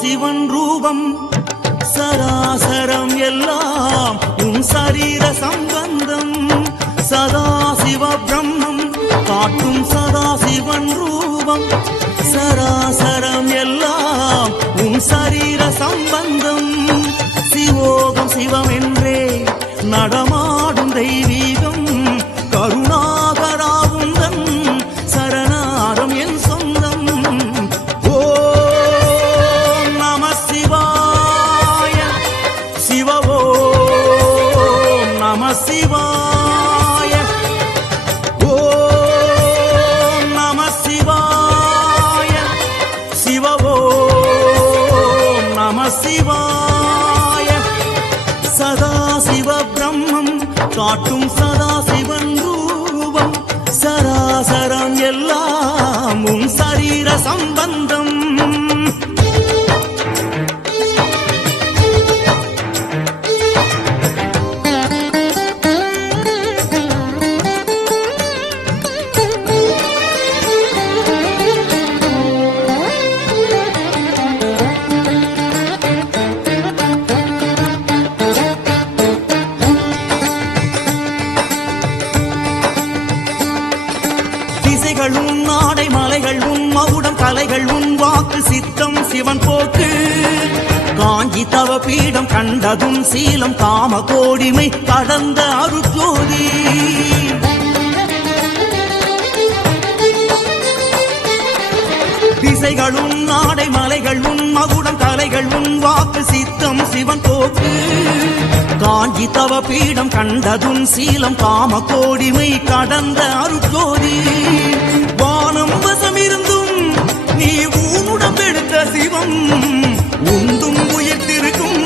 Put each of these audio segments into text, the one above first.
சிவன் ரூபம் சராசரம் எல்லாம் உன் சரீர சம்பந்தம் சதா சிவ பிரம்மம் காட்டும் சதா சிவன் ரூபம் சராசரம் எல்லாம் உன் சரீர சம்பந்தம் சிவோகம் சிவம் என்றே நடமாடும் தெய்வீகம் கருணாகராவுந்தன் சரணாரம் என் சொந்தம் ஓம் நம சிவாய சிவ ஓம் நம சிவாய ஓம் நம சிவாய சிவ ஓம் நம சிவாய சதா சிவ பிரம்மம் காட்டும் சதா சிவன் ரூபம் சராசரம் எல்லாம் உன் சரீர சம்பந்தம் உன் நாடை மலைகள் உன் மகுடம் கலைகள் உன் வாக்கு சித்தம் சிவன் போக்கு காஞ்சி தவ பீடம் கண்டதும் சீலம் காம கோடிமை கடந்த அருட்ஜோதி திசைகளும் நாடை மலைகள் உன் மகுடம் கலைகள் உன் வாக்கு சித்தம் சிவன் போக்கு காஞ்சி தவ பீடம் கண்டதும் சீலம் காம கோடிமை கடந்த அருட்ஜோதி வானம் வசமிருந்தும் நீ ஊனுடம்பெடுத்த சிவம் உந்தும் உயிர்த்திருக்கும்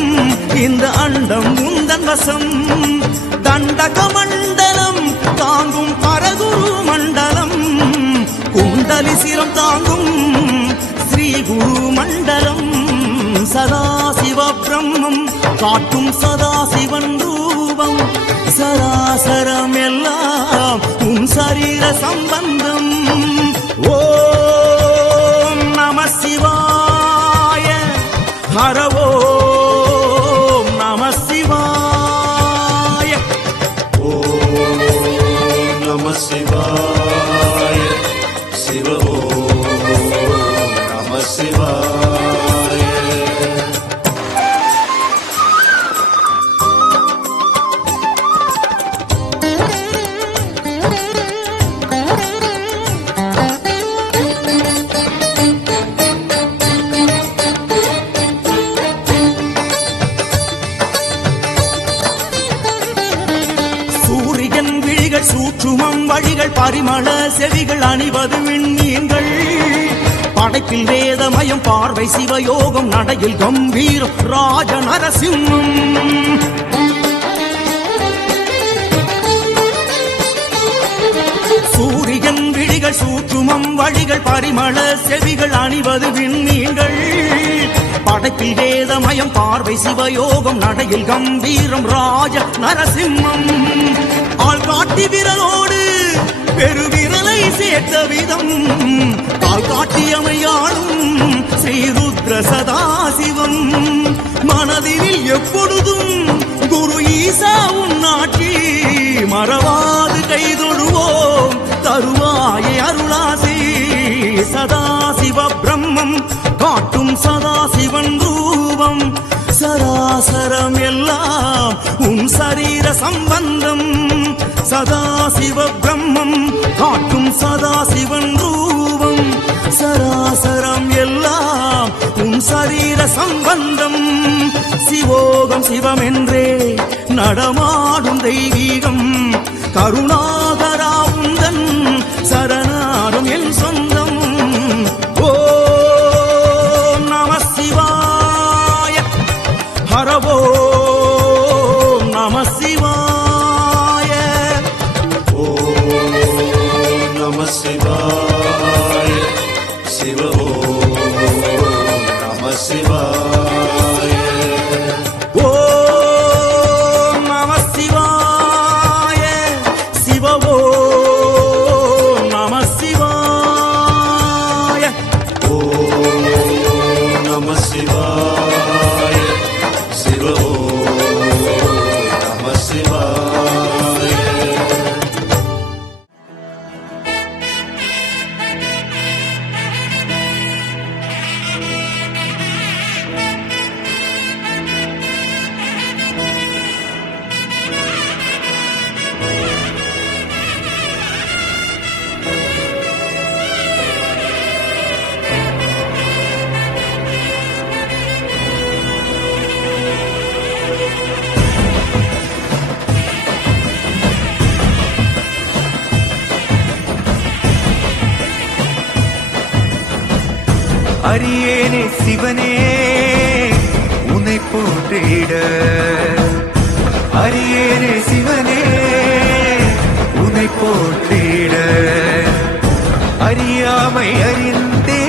இந்த அண்டம் உந்தன் வசம் தண்டக மண்டலம் தாங்கும் பரகுரு மண்டலம் குண்டலி சிரம் தாங்கும் ஸ்ரீ குரு மண்டலம் சதா சிவ பிரம்மம் காட்டும் சதா சிவன் ரூபம் சராசரம் எல்லாம் உன் சரீர சம்பந்தம் ஓம் நம சிவாய ஹர ஓம் நம சிவாய ஓம் நம சிவாய சிவ ஓம் நம சிவாய சூற்றுமம் வழிகள் பரிமள செவிகள் அணிவது விண்மீன்கள் படைப்பில் வேதமயம் பார்வை சிவயோகம் நடையில் கம்பீரம் ராஜ நரசிம்மம் சூரியன் விழிகள் சூற்றுமம் வழிகள் பரிமள செவிகள் அணிவது விண்மீன்கள் படைப்பில் வேதமயம் பார்வை சிவயோகம் நடையில் கம்பீரம் ராஜ நரசிம்மம் ஆள் காட்டி விரலோடு பெருவிரலை சேர்த்த விதம் கால் காட்டியமையாளும் ஸ்ரீருத்ர சதாசிவம் மனதில் எப்பொழுதும் குரு ஈசா உன்னாட்சி மறவாது கைதொழுவோம் தருவாயை அருளாசி சதா சிவ பிரம்மம் காட்டும் சதா சிவன் ரூபம் சராசரம் எல்லாம் உன் சரீர சம்பந்தம் சதா சிவ பிரம்மம் காட்டும் சதா சிவன் ரூபம் சராசரம் எல்லாம் உன் சரீர சம்பந்தம் சிவோகம் சிவம் என்றே நடமாடும் தெய்வீகம் கருணாகராவுந்தன் சரணாரும் என் சொந்தம் ஓம் நம சிவாய ஹர ஓம் நம சிவாய ஓம் நம சிவாய சிவ ஓம் நம சிவாய ஓம் நம சிவாய சிவ ஓம் நம சிவாய ஓம் நம சிவாய சிவாய சிவ ஓம் நம சிவாய. அரியேனே சிவனே உன்னை போற்றிட, அரியேனே சிவனே உன்னை போற்றிட, அறியாமை அறிந்தே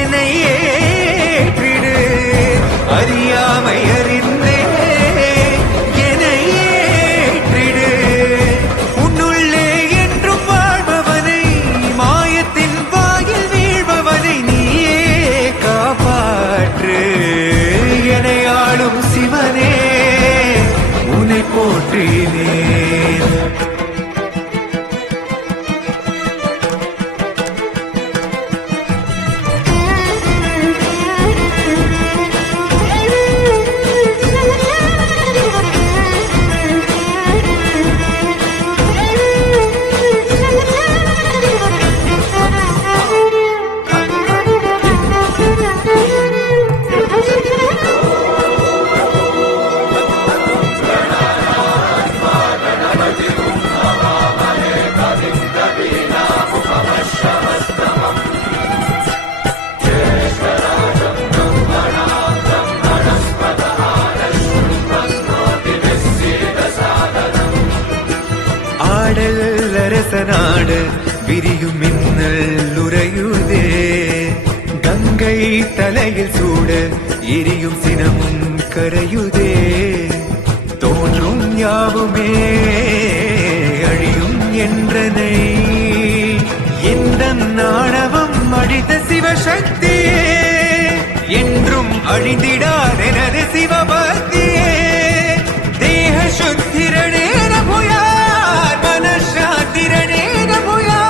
என்னை ஏற்றிடு, அறியாமை அறிந்தே என்னை ஏற்றிடு. உன்னுள்ளே என்றும் வாழ்பவனை, மாயத்தின் வாயில் வீழ்பவனை நீயே காப்பாற்று. என்னை ஆளும் சிவனே உன்னை போற்றினேன். ஆடல் அரச நாடு விரியும் மின்னல் உறையுதே, கங்கை தலையில் சூட எரியும் சினமும் கரையுதே. தோன்றும் யாவுமே அழியும் என்றனை, எந்த நாணவம் அழித்த சிவசக்தியே, என்றும் அழிந்திடாதெனது சிவபக்தியே. தேக சுத்திரணேன புயார், மனசாத்திரணேன புயார்.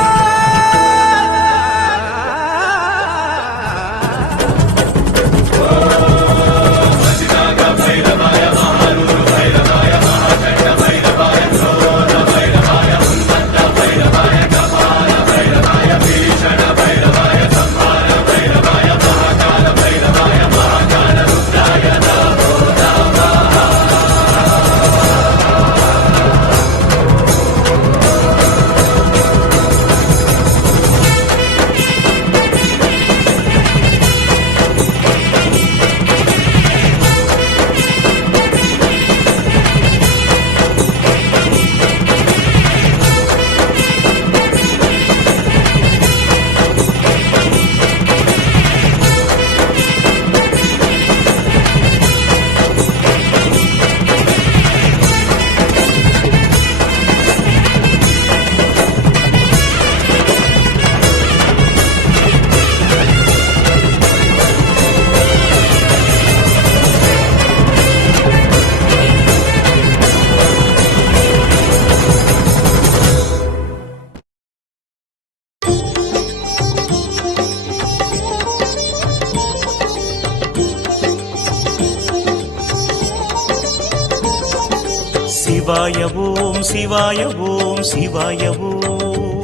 சிவாய ஓம் சிவாய ஓம் சிவாய ஓம்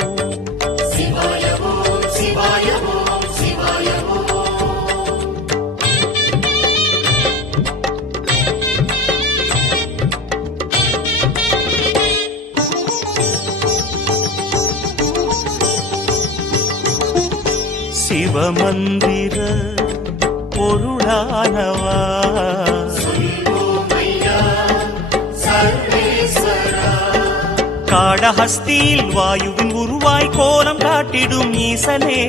சிவாய ஓம் சிவாய ஓம் சிவாய ஓம். சிவமந்திர பொருளானவா, காடஹஸ்தியில் வாயுவின் உருவாய் கோலம் காட்டிடும் ஈசனே,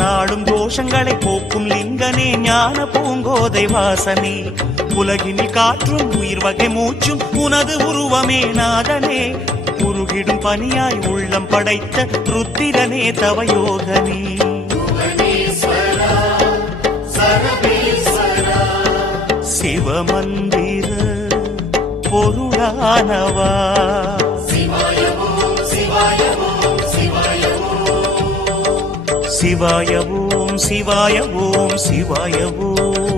நாடும் தோஷங்களை போக்கும் லிங்கனே, ஞான பூங்கோதை வாசனே. உலகினில் காற்றும் உயிர் வகை மூச்சும் உனது உருவமே நாதனே, உருகிடும் பனியாய் உள்ளம் படைத்த ருத்திரனே தவயோகனே. புவனேஸ்வரா சரபேஸ்வரா சிவமந்திர பொருளானவா சிவாய ஓம் சிவாய ஓம் சிவாய ஓம் சிவாய ஓம் சிவாய ஓம் சிவாய ஓம்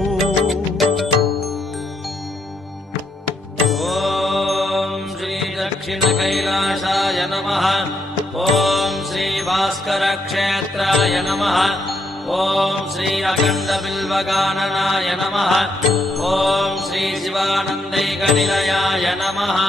ஓம் ஸ்ரீ தட்சிண கைலாசாய நமः ஓம் ஸ்ரீ பாஸ்கர க்ஷேத்ராய நமः ஓம் ஸ்ரீ அகண்ட பில்வகானனாய நமः ஓம் ஸ்ரீ சிவானந்தைக நிலையாய நமः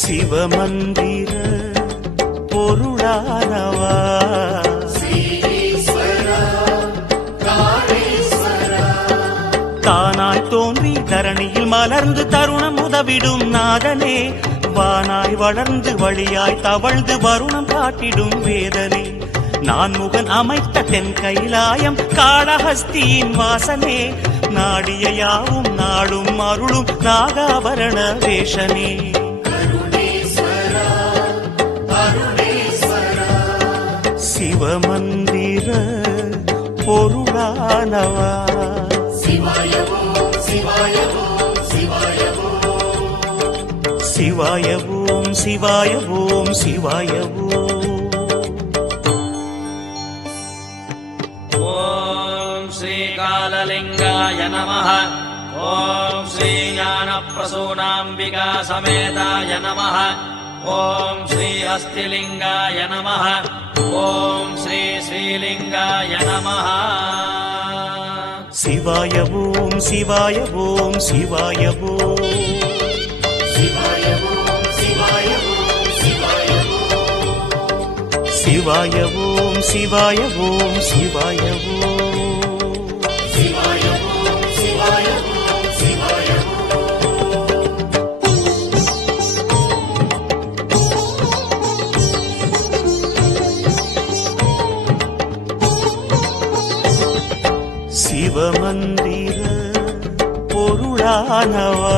சிவமந்திர பொருளானவா தானாய் தோன்றி தரணியில் மலர்ந்து தருணம் உதவிடும் நாதனே வானாய் வளர்ந்து வழியாய் தவழ்ந்து வருணம் காட்டிடும் வேதனே நான் முகன் அமைத்த தென் கைலாயம் காளஹஸ்தியின் வாசனே நாடிய யாவும் நாடும் அருளும் நாகாபரண வேஷனே சிவமந்திர பொருளானவா சிவாய ஓம் சிவாய ஓம் சிவாய ஓம் சிவாய ஓம் சிவாய ஓம் சிவாய ஓம் ஓம் ஸ்ரீ காலலிங்காய நமः ஓம் ஸ்ரீ ஞான பிரசூனாம்பிகா சமேதாய நமः ஓம் ஸ்ரீ ஹஸ்திலிங்காய நமः ஓம் ஸ்ரீ ஸ்ரீலிங்காய நமः சிவாய ஓம் சிவாய ஓம் சிவாய ஓம் சிவாய ஓம் சிவாய ஓம் சிவாய ஓம் சிவாய ஓம் சிவாய ஓம் சிவாய ஓம் சிவாய ஓம் சிவாய ஓம் சிவாய சிவமந்திர பொருளானவா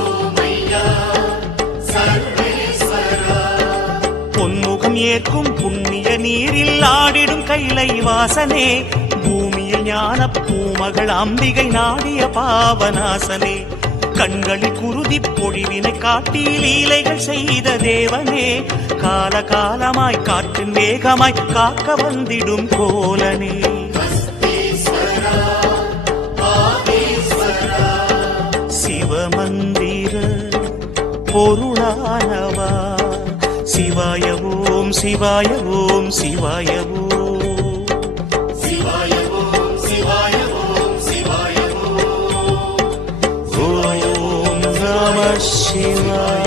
ஓமையா சர்வேஸ்வரா பொன்முகம் ஏற்கும் புண்ணிய நீரில் ஆடிடும் கைலை வாசனே பூமியில் ஞான பூமகள் அம்பிகை நாடிய பாவநாசனே கண்களில் குருதி பொழிவினை காட்டி லீலைகள் செய்த தேவனே காலகாலமாய் காற்றின் வேகமாய் காக்க வந்திடும் கோலனே சிவமந்திர பொருளானவா சிவாய ஓம் சிவாய ஓம் சிவாய ஓம் சிவாய ஓம் சிவாய ஓம் சிவாய ஓம் ஓம் நம சிவாய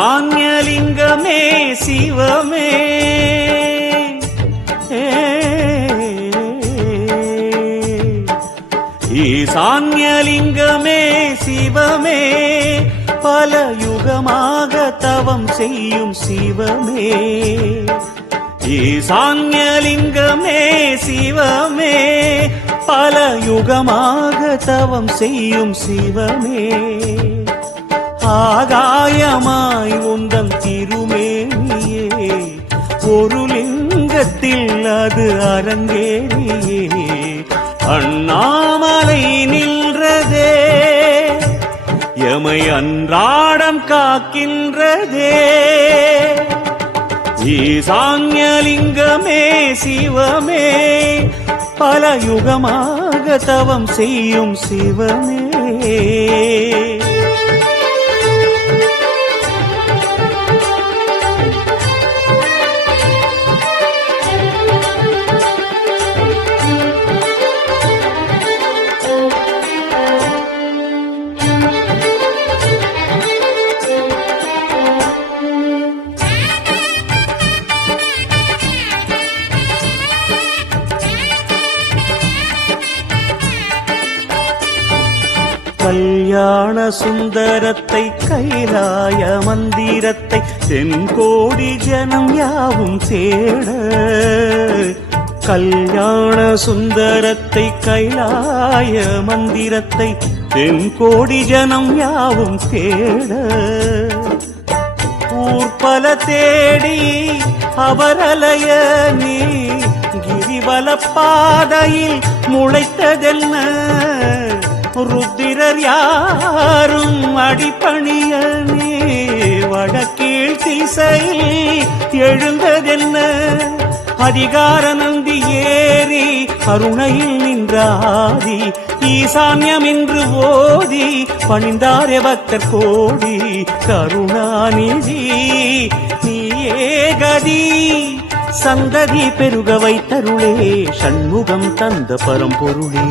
ஈசான்யலிங்கமே சிவமே ஈசான்யலிங்கமே சிவமே பல யுகமாக தவம் செய்யும் சிவமே ஈசான்யலிங்கமே சிவமே பல யுகமாக தவம் செய்யும் சிவமே ஆகாயமாய் உந்தம் திருமேனியே ஒரு லிங்கத்தில் அது அரங்கேறியே அண்ணாமலை நின்றதே எமை அன்றாடம் காக்கின்றதே ஈசான்யலிங்கமே சிவமே பல யுகமாக தவம் செய்யும் சிவமே சுந்தரத்தை கைலாய மந்திரத்தை தென்கோடி ஜனம் யாவும் தேட கல்யாண சுந்தரத்தை கைலாய மந்திரத்தை தென்கோடி ஜனம் யாவும் தேட ஊர்பல தேடி அவரலைய நீ கிரிவல பாதையில் முளைத்ததென்ன ருத்திரர் யாரும் அடிப்பணிய நீ வடக்கீழ் திசையில் எழுந்ததென்ன அதிகார நந்தி ஏறி கருணையில் நின்றாதி ஈசான்யம் என்று ஓதி பணிந்தாரே பக்தர் கோடி கருணாநிதி நீயே கதி சந்ததி பெருக வைத்தருளே சண்முகம் தந்த பரம்பொருளே